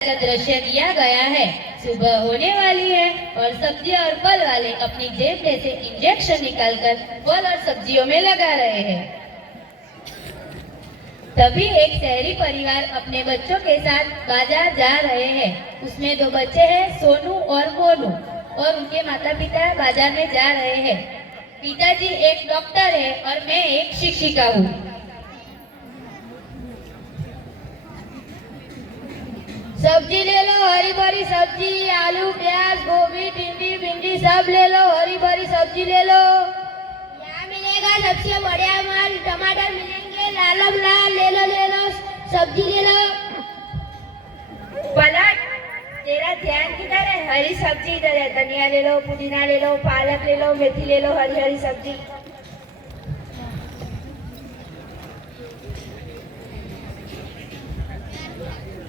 का दृश्य दिया गया है। सुबह होने वाली है और सब्जी और फल वाले अपनी जेब में से इंजेक्शन निकालकर फल और सब्जियों में लगा रहे हैं। तभी एक शहरी परिवार अपने बच्चों के साथ बाजार जा रहे हैं। उसमें दो बच्चे हैं, सोनू और मोनू, और उनके माता पिता बाजार में जा रहे हैं। पिताजी एक डॉक्टर है और मैं एक शिक्षिका हूँ। सब्जी ले लो, हरी भरी सब्जी, आलू प्याज गोभी भिंडी भिंडी सब ले लो, हरी भरी सब्जी ले लो। यहाँ मिलेगा सबसे बढ़िया माल, टमाटर मिलेंगे लालम लाल, ले लो सब्जी ले लो। पलट, तेरा ध्यान किधर है? हरी सब्जी इधर है, धनिया ले लो, पुदीना ले लो, पालक ले लो, मेथी ले लो, हरी हरी सब्जी।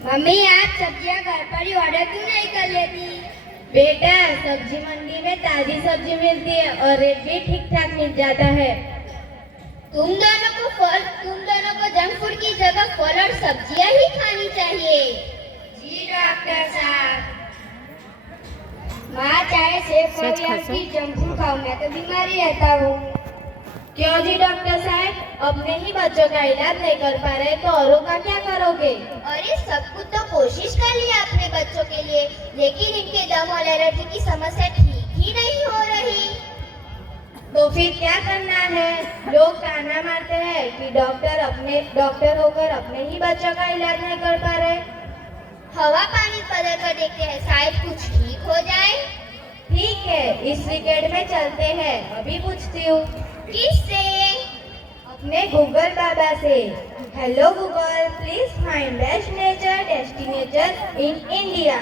मम्मी आप सब्जियां घर पर ही ऑर्डर क्यों नहीं कर लेती? बेटा, सब्जी मंडी में ताजी सब्जी मिलती है और रेट भी ठीक ठाक मिल जाता है। तुम दोनों को जंक फूड की जगह फल और सब्जियां ही खानी चाहिए। जी डॉक्टर साहब। माँ चाहे सेब खाओ या फिर जंक फूड खाओ, मैं तो बीमार ही रहता हूँ। क्यों जी डॉक्टर साहब, अपने ही बच्चों का इलाज नहीं कर पा रहे तो औरों का क्या करोगे? अरे सब कुछ तो कोशिश कर लिया अपने बच्चों के लिए, लेकिन इनके दम और एलर्जी की समस्या ठीक ही नहीं हो रही। तो फिर क्या करना है? लोग ताना मारते हैं कि डॉक्टर होकर अपने ही बच्चों का इलाज नहीं कर पा रहे। हवा पानी बदल कर देखते हैं, शायद कुछ ठीक हो जाए। ठीक है, इस वीकेंड में चलते हैं। अभी पूछती हूँ। किससे? अपने गूगल बाबा से। Hello Google, please find best nature destination in India.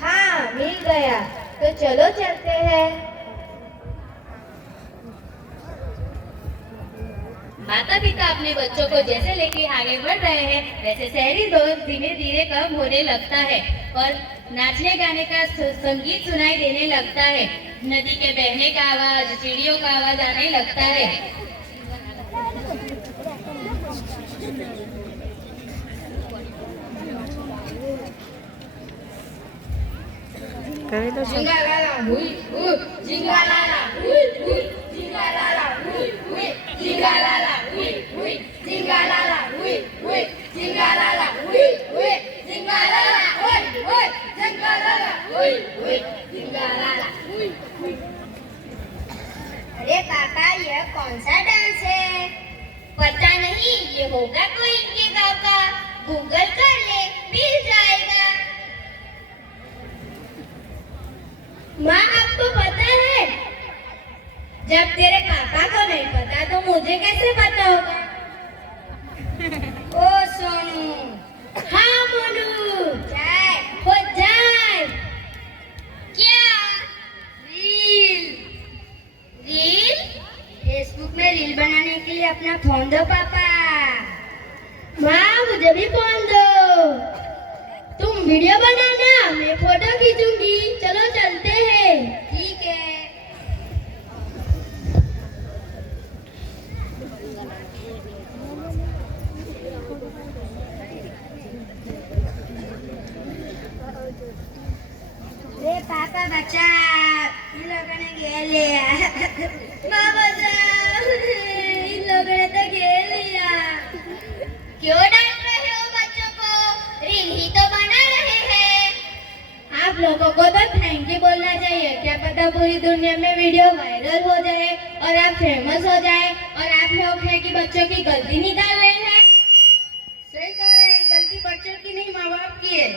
हाँ, मिल गया। तो चलो चलते हैं। माता पिता अपने बच्चों को जैसे लेके आगे बढ़ रहे हैं, वैसे शहरी दौर धीरे धीरे कम होने लगता है और नाचने गाने का संगीत सुनाई देने लगता है। नदी के बहने का आवाज, चिड़ियों का आवाज आने लगता है। जिंगालाला हुई हुई, जिंगालाला हुई हुई, जिंगालाला हुई हुई, जिंगालाला हुई हुई, जिंगालाला हुई हुई, जिंगालाला हुई हुई, जिंगालाला हुई हुई, जिंगालाला हुई हुई, जिंगालाला हुई हुई। अरे पापा, यह कौन सा डांस है? पता नहीं, ये होगा कोई इनके गांव का। गूगल कर ले, मिल जाएगा। माँ, आपको पता है? जब तेरे पापा को नहीं पता तो मुझे कैसे पता होगा? ओ सोनू। हाँ मोनू। जाए। हो जाए। क्या? रील। रील? फेसबुक में रील बनाने के लिए अपना फोन दो पापा। माँ, मुझे भी फोन दो। तुम वीडियो बनाना, मैं फोटो खींचूंगी। चलो चलते हैं। ठीक है। रे पापा बचा, इन लोगों ने घेर लिया। माँ बचा, इन लोगों ने तो घेर लिया। क्यों डांट रहे हो बच्चों को? रील ही तो बना रहे हैं। आप लोगों को तो थैंक यू बोलना चाहिए। क्या पता पूरी दुनिया में वीडियो वायरल हो जाए और आप फेमस हो जाए और आप लोग हैं कि बच्चों की गलती निकाल रहे हैं। सही कह रहे हैं, गलती बच्चों की नहीं माँ बाप की है।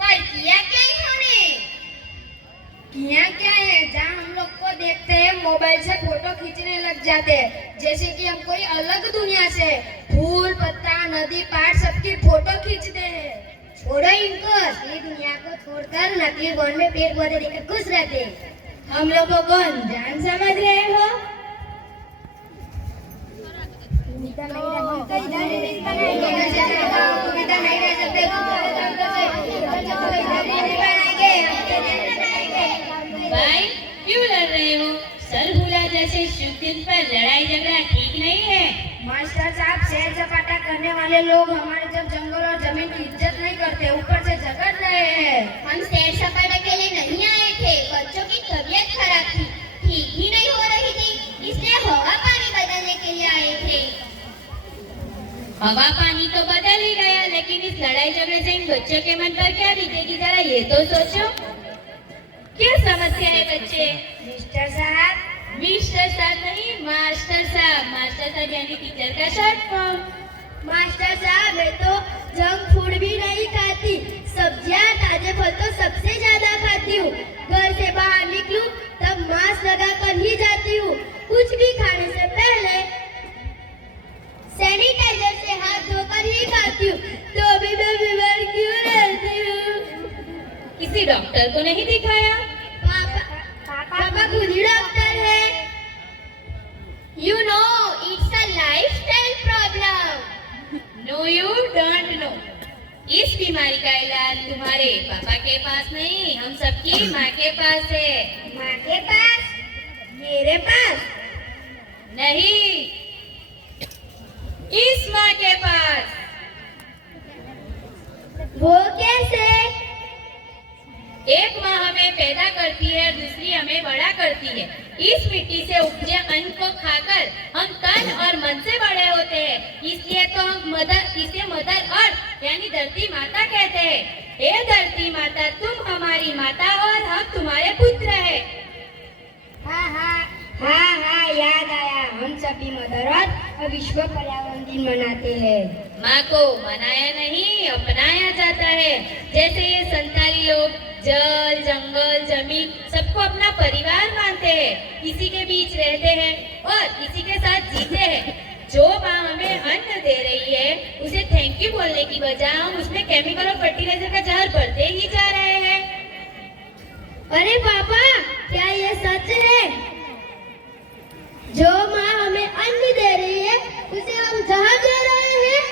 पर किया क्या इन्होंने? किया क्या है? जहाँ हम लोग को देखते हैं मोबाइल से फोटो खींचने लग जाते हैं, जैसे कि हम कोई अलग दुनिया से फूल पत्ता नदी पहाड़ सबकी फोटो खींचते हैं। छोड़ो इनको, असली दुनिया को छोड़कर नकली फोन में पेड़ पौधे देखकर खुश रहते हैं। हम लोगों को अनजान समझ रहे हो? भाई, क्यों लड़ रहे हो? सर भूला जैसे शुभ दिन पर लड़ाई झगड़ा ठीक नहीं है। मास्टर साहब, सैर सपाटा करने वाले लोग हमारे जब जंगल और जमीन की इज्जत नहीं करते, ऊपर से झगड़ रहे हैं। हम सैर सपाटा के लिए नहीं आए थे, बच्चों की तबीयत खराब थी, ठीक ही नहीं हो रही थी, इसलिए हवा पानी बदलने के लिए आए थे। हवा पानी तो बदल ही गया, लेकिन इस लड़ाई झगड़े से इन बच्चों के मन पर क्या बीतेगी, जरा ये तो सोचो। क्या समस्या है बच्चे? मिस्टर साहब, मिस्टर साहब नहीं, मास्टर साहब। मास्टर साहब यानी टीचर का शॉर्ट फॉर्म। मास्टर साहब, मैं तो जंक फूड भी नहीं खाती, सब्जियां ताजे फल तो सबसे ज्यादा खाती हूँ। घर से बाहर निकलूं तब मास्क लगा कर ही जाती हूँ। कुछ भी खाने से पहले सैनिटाइजर से हाथ धोकर ही खाती हूँ, तो भी मैं बीमार क्यों रहती हूँ? किसी डॉक्टर को नहीं दिखाया? पापा खुद ही डॉक्टर है। You know, it's a lifestyle problem. No you don't know. इस बीमारी का इलाज तुम्हारे पापा के पास नहीं, हम सबकी माँ के पास है। माँ के पास? मेरे पास? नहीं, इस माँ के पास। वो कैसे? एक माँ हमें पैदा करती है और दूसरी हमें बड़ा करती है। इस मिट्टी से उपजे अन्न को खाकर हम तन और मन से बड़े होते हैं, इसलिए तो हम इसे मदर अर्थ यानी धरती माता कहते हैं। हे धरती माता, तुम हमारी माता और हम तुम्हारे पुत्र हैं। हाँ, याद आया। हम सभी मदर अर्थ और विश्व पर्यावरण दिन मनाते हैं। माँ को मनाया नहीं, अपनाया जाता है। जैसे ये संताली लोग जल, जंगल, जमीन सबको अपना परिवार मानते हैं, इसी के बीच रहते हैं और इसी के साथ जीते हैं। जो माँ हमें अन्न दे रही है, उसे थैंक यू बोलने की बजाय हम उसमें केमिकल और फर्टिलाइजर का जहर भरते ही जा रहे हैं। अरे पापा, क्या ये सच है? जो माँ हमें अन्न दे रही है, उसे हम जहर दे रहे हैं?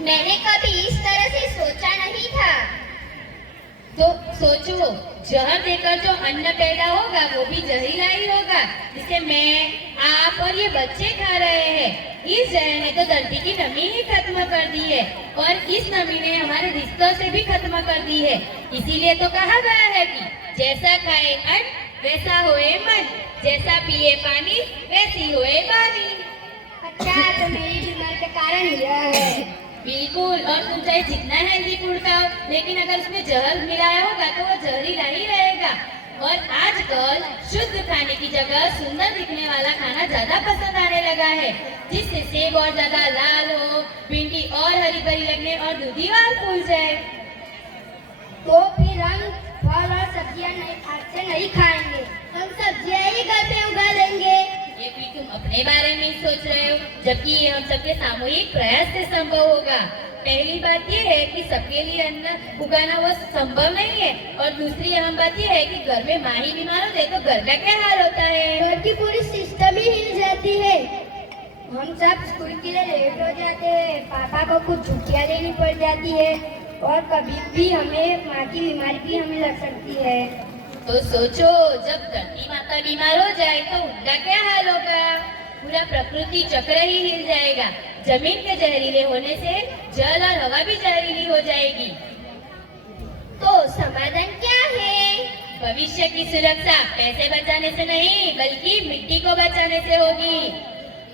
मैंने कभी इस तरह से सोचा नहीं था। तो सोचो, जहर देकर जो अन्न पैदा होगा वो भी जहरीला ही होगा, जिसे मैं, आप और ये बच्चे खा रहे हैं। इस जहर ने तो धरती की नमी ही खत्म कर दी है और इस नमी ने हमारे रिश्तों से भी खत्म कर दी है। इसीलिए तो कहा गया है कि जैसा खाए अन्न वैसा होए मन, जैसा पिए पानी वैसी होए वाणी। अच्छा, तो मेरी बीमारी का कारण यह है। बिल्कुल, और तुम चाहे जितना हेल्दी फूड खाओ, लेकिन अगर उसमें जहर मिलाया होगा तो वो जहरीला ही रहेगा। और आजकल शुद्ध खाने की जगह सुंदर दिखने वाला खाना ज्यादा पसंद आने लगा है, जिससे सेब और ज्यादा लाल हो, भिंडी और हरी भरी लगने और दूधी और फूल जाए। तो फिर हम फल और सब्जियां नहीं खाएंगे, हम सब्जियां ही घर पे उगा लेंगे। ये भी तुम अपने बारे में ही सोच रहे हो, जबकि ये हम सबके सामूहिक प्रयास से संभव होगा। पहली बात ये है कि सबके लिए अन्न उगाना वो संभव नहीं है, और दूसरी अहम बात ये है कि घर में माँ ही बीमार होते तो घर का क्या हाल होता है। घर की पूरी सिस्टम ही हिल जाती है। हम सब स्कूल के लिए लेट हो जाते हैं, पापा को कुछ छुट्टियां लेनी पड़ जाती है, और कभी भी हमें माँ की बीमारी भी हमें लग सकती है। तो सोचो, जब धरती माता बीमार हो जाए तो उनका क्या हाल होगा। पूरा प्रकृति चक्र ही हिल जाएगा। जमीन के जहरीले होने से जल और हवा भी जहरीली हो जाएगी। तो समाधान क्या है? भविष्य की सुरक्षा पैसे बचाने से नहीं, बल्कि मिट्टी को बचाने से होगी।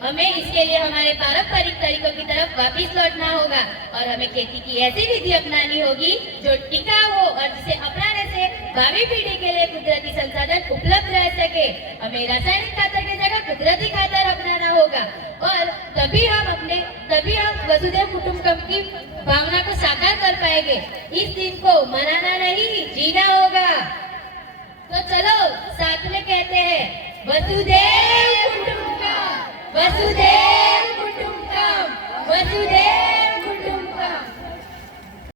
हमें इसके लिए हमारे पारंपरिक तरीकों की तरफ वापस लौटना होगा और हमें खेती की ऐसी विधि अपनानी होगी जो टिकाऊ हो और जिसे अपनाने से भावी पीढ़ी के लिए कुदरती संसाधन उपलब्ध रह सके। हमें रासायनिक खातर की जगह कुदरती खातर अपनाना होगा और तभी हम वसुधैव कुटुंबकम की भावना को साकार कर पाएंगे। इस दिन को मनाना नहीं, जीना होगा। तो चलो साथ में कहते हैं, वसुधैव कुटुंबकम, वसुधैव।